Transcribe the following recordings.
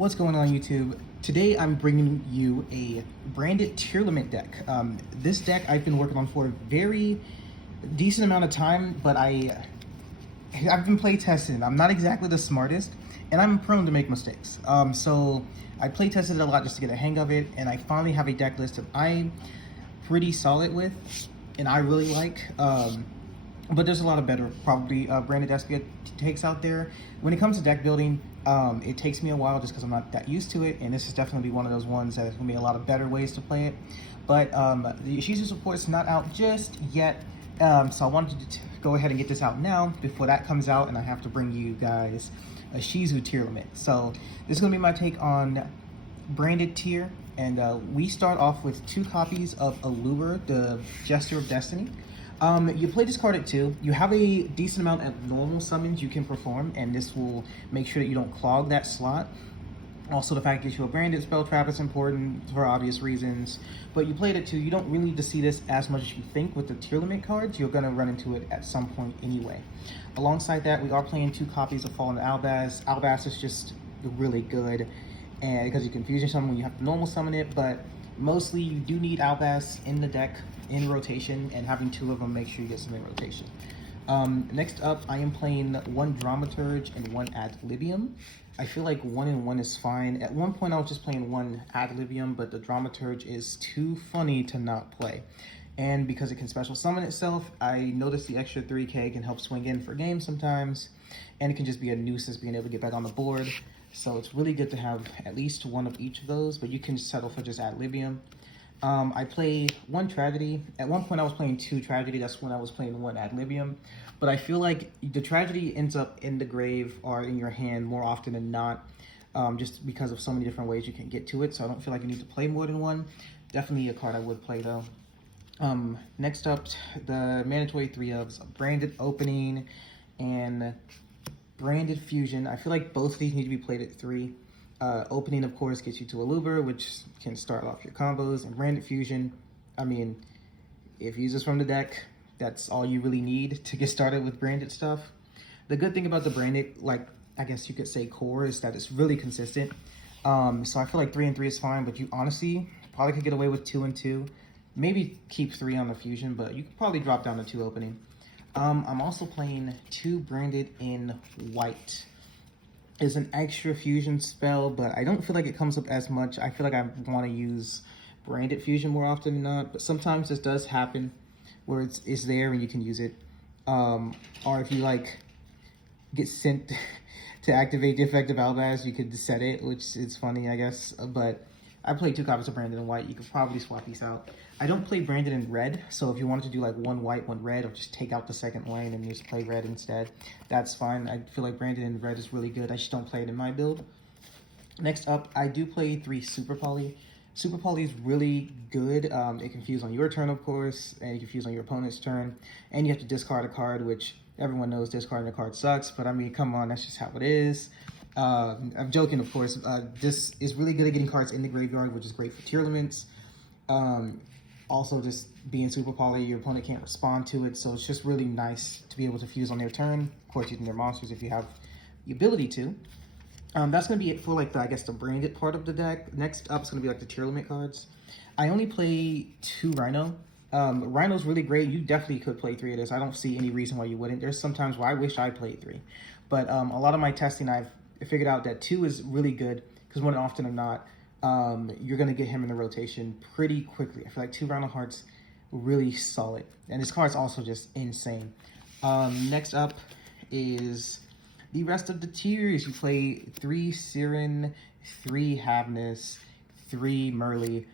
What's going on YouTube? Today I'm bringing you a branded Tearlament deck. This deck I've been working on for a very decent amount of time, but I've been play testing. I'm not exactly the smartest, and I'm prone to make mistakes. So I play tested it a lot just to get a hang of it, and I finally have a deck list that I'm pretty solid with, and I really like. But there's a lot of better probably branded SPA takes out there. When it comes to deck building, it takes me a while just because I'm not that used to it, and this is definitely one of those ones that is going to be a lot of better ways to play it. But the Ishizu support's not out just yet, so I wanted to go ahead and get this out now before that comes out, and I have to bring you guys a Shizu Tearlament. So this is going to be my take on branded tier, and we start off with 2 copies of Allure, the Jester of Destiny. You play this card at 2. You have a decent amount of normal summons you can perform, and this will make sure that you don't clog that slot. Also, the fact that you a branded spell trap is important for obvious reasons. But you play it at 2, you don't really need to see this as much as you think with the Tearlament cards. You're going to run into it at some point anyway. Alongside that, we are playing 2 copies of Fallen Albaz. Albaz is just really good, and because you can fusion summon when you have to normal summon it, but mostly you do need Albaz in the deck in rotation, and having 2 of them make sure you get some in rotation. Next up, I am playing 1 Dramaturge and 1 Ad Libium. I feel like 1 and 1 is fine. At one point I was just playing 1 Ad Libium, but the Dramaturge is too funny to not play. And because it can special summon itself, I noticed the extra 3k can help swing in for games sometimes, and it can just be a nuisance being able to get back on the board. So it's really good to have at least 1 of each of those, but you can settle for just Ad Libium. I play 1 Tragedy. At one point I was playing 2 Tragedy, that's when I was playing 1 Ad Libium. But I feel like the Tragedy ends up in the grave or in your hand more often than not, just because of so many different ways you can get to it, so I don't feel like you need to play more than 1. Definitely a card I would play though. Next up, the mandatory 3 ofs, Branded Opening and Branded Fusion. I feel like both of these need to be played at 3. Opening, of course, gets you to Allure, which can start off your combos, and Branded Fusion, I mean, if you use this from the deck, that's all you really need to get started with branded stuff. The good thing about the branded, like, I guess you could say core, is that it's really consistent. So I feel like 3 and 3 is fine, but you honestly probably could get away with 2 and 2. Maybe keep 3 on the fusion, but you could probably drop down to 2 opening. I'm also playing 2 branded in white. It's an extra fusion spell, but I don't feel like it comes up as much. I feel like I want to use branded fusion more often than not, but sometimes this does happen where it's there and you can use it. Or if you like get sent to activate the effect of Albaz, you could set it, which is funny, I guess. But I played 2 copies of Branded in white. You could probably swap these out. I don't play Branded in red, so if you wanted to do like 1 white, 1 red, or just take out the second lane and just play red instead, that's fine. I feel like Branded in red is really good. I just don't play it in my build. Next up, I do play 3 Super Poly. Super Poly is really good. It can fuse on your turn, of course, and you can fuse on your opponent's turn, and you have to discard a card, which everyone knows discarding a card sucks, but I mean, come on, that's just how it is. I'm joking, of course. This is really good at getting cards in the graveyard, which is great for Tearlaments. Also, just being Super Poly, your opponent can't respond to it, so it's just really nice to be able to fuse on their turn. Of course, using their monsters if you have the ability to. That's going to be it for, like, I guess, the branded part of the deck. Next up is going to be, like, the Tearlament cards. I only play 2 Rhino. Rhino's really great. You definitely could play 3 of this. I don't see any reason why you wouldn't. There's sometimes where I wish I played 3. But a lot of my testing, I've figured out that 2 is really good, because more often than not, you're going to get him in the rotation pretty quickly. I feel like 2 Rhino Hearts really solid. And this card's also just insane. Next up is the rest of the tiers. You play 3 Siren, 3 Havnus, 3 Merly.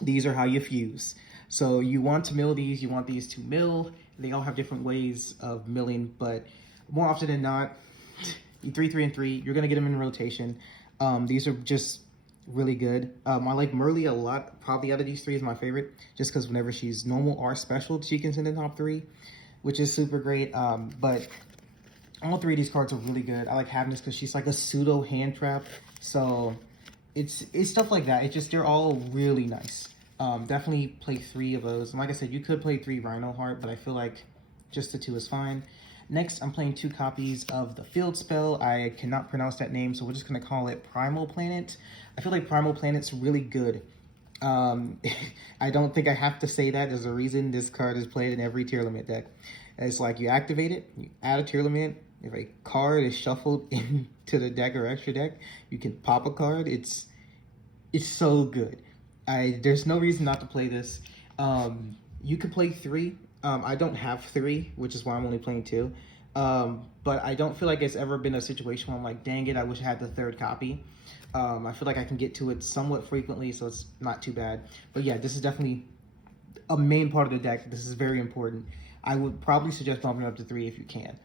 These are how you fuse. So you want to mill these, you want these to mill. They all have different ways of milling, but more often than not, 3, 3, and 3, you're going to get them in rotation. These are just really good. I like Merly a lot. Probably out of these 3 is my favorite, just because whenever she's normal or special, she can send in top 3, which is super great. But all 3 of these cards are really good. I like Havnus because she's like a pseudo hand trap. So it's stuff like that. It's just, they're all really nice. Definitely play 3 of those. And like I said, you could play 3 Rhino Heart, but I feel like just the 2 is fine. Next, I'm playing 2 copies of the field spell. I cannot pronounce that name, so we're just gonna call it Primal Planet. I feel like Primal Planet's really good. I don't think I have to say that. There's a reason this card is played in every Tearlament deck. It's like you activate it, you add a Tearlament. If a card is shuffled into the deck or extra deck, you can pop a card. It's so good. There's no reason not to play this. You could play 3. I don't have 3, which is why I'm only playing 2. But I don't feel like it's ever been a situation where I'm like, dang it, I wish I had the 3rd copy. I feel like I can get to it somewhat frequently, so it's not too bad. But yeah, this is definitely a main part of the deck. This is very important. I would probably suggest bumping it up to 3 if you can.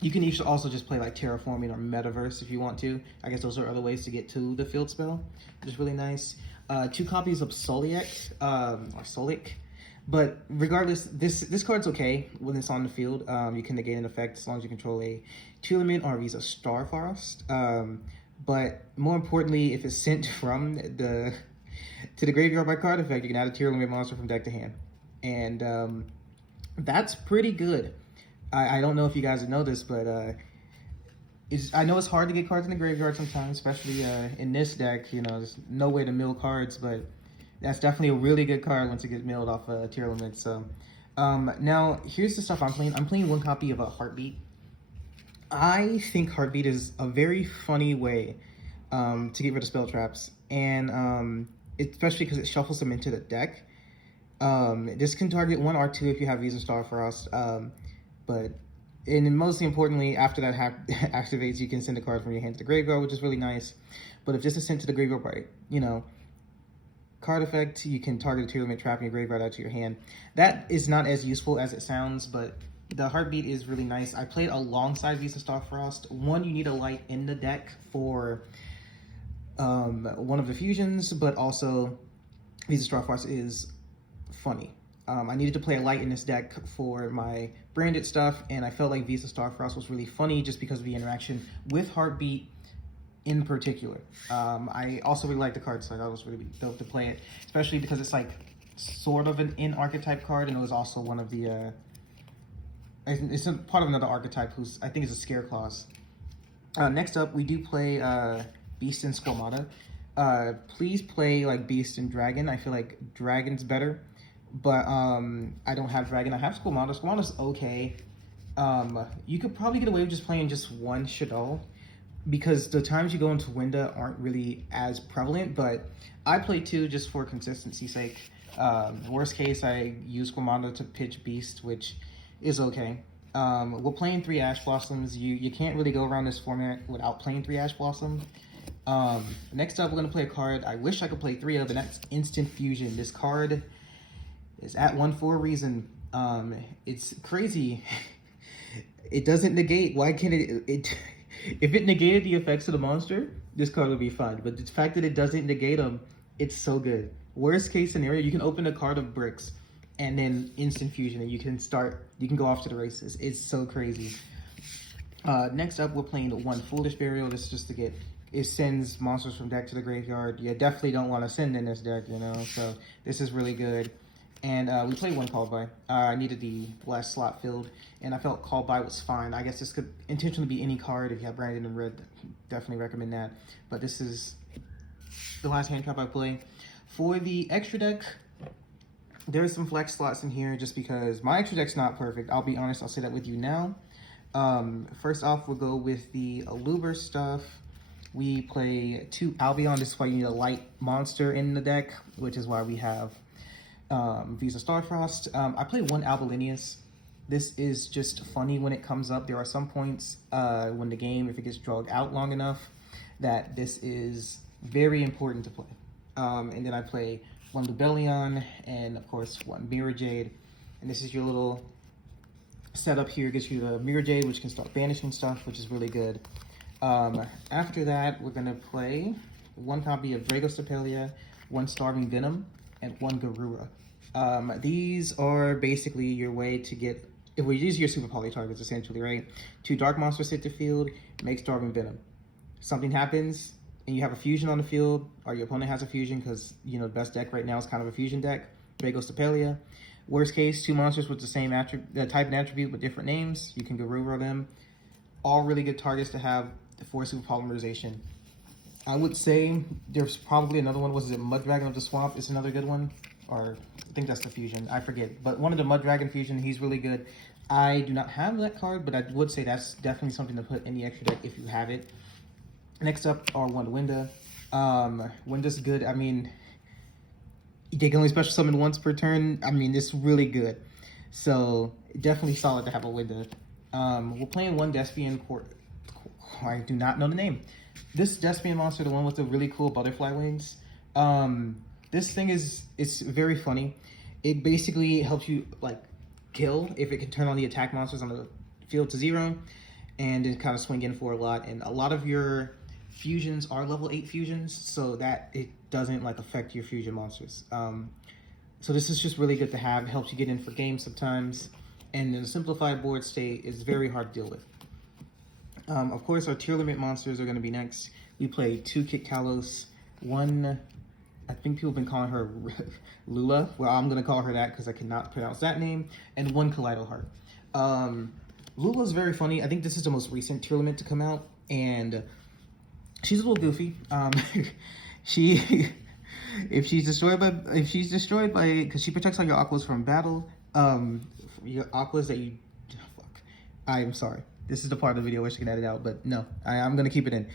You can also just play like Terraforming or Metaverse if you want to. I guess those are other ways to get to the field spell, which is really nice. 2 copies of Solic, or Solic. But regardless, this card's okay when it's on the field. You can negate an effect as long as you control a Tearlament or Visa Starfrost. But more importantly, if it's sent from to the graveyard by card effect, you can add a Tearlament monster from deck to hand. And that's pretty good. I don't know if you guys know this, but I know it's hard to get cards in the graveyard sometimes, especially in this deck. You know, there's no way to mill cards, but that's definitely a really good card once it gets milled off a Tearlament. So now here's the stuff I'm playing. I'm playing 1 copy of a Heartbeat. I think Heartbeat is a very funny way to get rid of spell traps, and especially because it shuffles them into the deck. This can target 1 or 2 if you have Visa Starfrost, and mostly importantly, after that activates, you can send a card from your hand to the graveyard, which is really nice. But if this is sent to the graveyard by, card effect, you can target a Tearlament trap in your graveyard out to your hand. That is not as useful as it sounds, but the Heartbeat is really nice. I played alongside Visa Starfrost. 1, you need a light in the deck for one of the fusions, but also Visa Starfrost is funny. I needed to play a light in this deck for my branded stuff, and I felt like Visa Starfrost was really funny just because of the interaction with Heartbeat in particular. I also really like the card, so I thought it was really dope to play it, especially because it's like sort of an in-archetype card, and it was also one of the it's a part of another archetype who's, I think, is a Scareclaws. Next up, we do play Beast and Squamata. Please play like Beast and Dragon. I feel like Dragon's better, but I don't have Dragon. I have Squamata. Squamata's okay. You could probably get away with just playing just 1 Shaddoll, because the times you go into Winda aren't really as prevalent, but I play 2 just for consistency's sake. Worst case, I use Squamata to pitch Beast, which is okay. We're playing 3 Ash Blossoms. You can't really go around this format without playing 3 Ash Blossom. Next up, we're gonna play a card I wish I could play 3 of, and that's Instant Fusion. This card is at 1 for a reason. It's crazy. It doesn't negate. Why can't it if it negated the effects of the monster, this card would be fine. But the fact that it doesn't negate them, it's so good. Worst case scenario, you can open a card of bricks and then Instant Fusion, and you can go off to the races. It's so crazy. Next up, we're playing 1 Foolish Burial. This is just to get, it sends monsters from deck to the graveyard. You definitely don't want to send in this deck, so this is really good. And we played 1 Called By. I needed the last slot filled, and I felt Called By was fine. I guess this could intentionally be any card. If you have Branded in red, definitely recommend that. But this is the last hand trap I play. For the extra deck, there's some flex slots in here just because my extra deck's not perfect. I'll be honest, I'll say that with you now. First off, we'll go with the Aluber stuff. We play 2 Albion. This is why you need a light monster in the deck, which is why we have Visa Starfrost. I play 1 Albalinius. This is just funny when it comes up. There are some points when the game, if it gets dragged out long enough, that this is very important to play. And then I play 1 Lubellion, and of course 1 Mirror Jade. And this is your little setup here. It gives you the Mirror Jade, which can start banishing stuff, which is really good. After that, we're gonna play 1 copy of Dragostapelia, 1 Starving Venom, and 1 Garura. These are basically your way to get, if we use your super poly targets essentially, right? 2 dark monsters hit the field, make Starving Venom. Something happens, and you have a fusion on the field, or your opponent has a fusion, because the best deck right now is kind of a fusion deck. Dragostapelia. Worst case, 2 monsters with the same type and attribute but different names. You can Garuro them. All really good targets to have for super polymerization. I would say there's probably another one. Was it Mud Dragon of the Swamp? It's another good one. Or I think that's the fusion. I forget. But one of the Mud Dragon fusion, he's really good. I do not have that card, but I would say that's definitely something to put in the extra deck if you have it. Next up are Winda. Winda's good. I mean, they can only special summon once per turn. I mean, it's really good. So definitely solid to have a Winda. We're playing one Despian Court. I do not know the name. This Despian monster, the one with the really cool butterfly wings. This thing it's very funny. It basically helps you like kill if it can turn on the attack monsters on the field to 0, and it kind of swing in for a lot. And a lot of your fusions are level 8 fusions, so that it doesn't like affect your fusion monsters. So this is just really good to have. It helps you get in for games sometimes, and in a simplified board state is very hard to deal with. Of course, our tier limit monsters are going to be next. We play 2 Kit Kalos, 1, I think people have been calling her Lula. Well, I'm going to call her that because I cannot pronounce that name, and 1 Kaleido Heart. Lula's very funny. I think this is the most recent tier limit to come out, and she's a little goofy. If she's destroyed by, because she protects all your Aquas from battle, your Aquas that you, fuck, I'm sorry. This is the part of the video where she can edit out, but no, I'm gonna keep it in.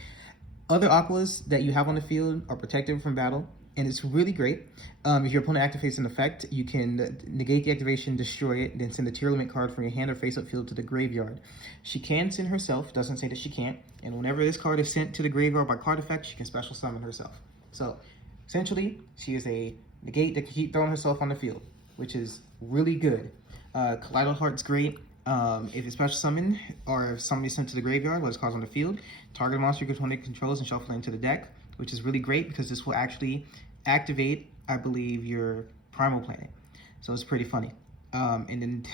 Other Aquas that you have on the field are protected from battle, and it's really great. If your opponent activates an effect, you can negate the activation, destroy it, then send the tier limit card from your hand or face-up field to the graveyard. She can send herself, doesn't say that she can't, and whenever this card is sent to the graveyard by card effect, she can special summon herself. So, essentially, she is a negate that can keep throwing herself on the field, which is really good. Kaleido Heart's great. If it's special summon or if somebody is sent to the graveyard, what is caused on the field, target monster your opponent controls and shuffle it into the deck, which is really great because this will actually activate, I believe, your Primal Planet. So it's pretty funny. And then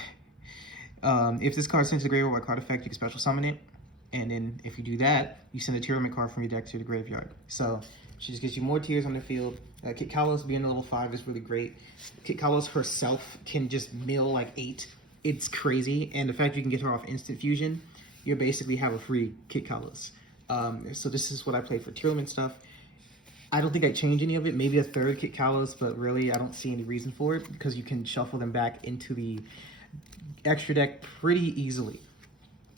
if this card is sent to the graveyard by card effect, you can special summon it. And then if you do that, you send a tier limit card from your deck to the graveyard. So she just gives you more tiers on the field. Kit Kalos being a level 5 is really great. Kit Kalos herself can just mill like 8. It's crazy, and the fact you can get her off instant fusion, you basically have a free Kit Kalos. So this is what I play for tier limit stuff. I don't think I change any of it. Maybe a 3rd Kit Kalos, but really I don't see any reason for it because you can shuffle them back into the extra deck pretty easily.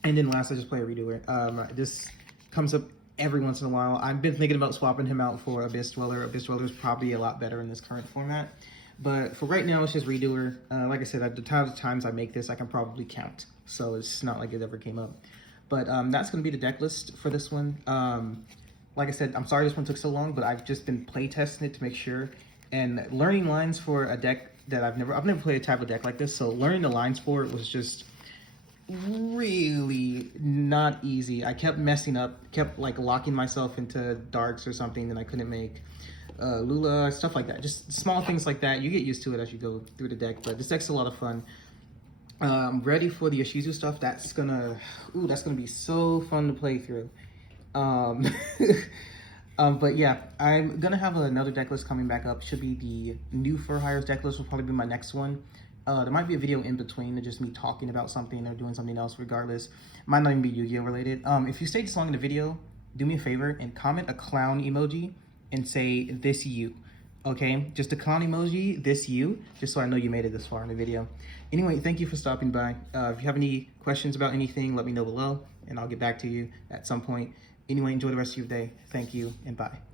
And then last, I just play a Redoer. This comes up every once in a while. I've been thinking about swapping him out for Abyss Dweller. Abyss Dweller is probably a lot better in this current format. But for right now, it's just Redoer. Like I said, the times I make this, I can probably count. So it's not like it ever came up. But that's going to be the deck list for this one. Like I said, I'm sorry this one took so long, but I've just been play testing it to make sure. And learning lines for a deck that I've never played a type of deck like this. So learning the lines for it was just really not easy. I kept messing up, kept like locking myself into darks or something that I couldn't make. Lula, stuff like that. Just small things like that. You get used to it as you go through the deck, but this deck's a lot of fun. I'm ready for the Ishizu stuff. That's gonna be so fun to play through. But yeah, I'm gonna have another deck list coming back up. Should be the new Fur Hires deck list will probably be my next one. There might be a video in between of just me talking about something or doing something else regardless. Might not even be Yu-Gi-Oh related. If you stayed this long in the video, do me a favor and comment a clown emoji and say this you. Okay, just a clown emoji, this you, just so I know you made it this far in the video. Anyway, thank you for stopping by. If you have any questions about anything, let me know below and I'll get back to you at some point. Anyway, enjoy the rest of your day. Thank you and bye.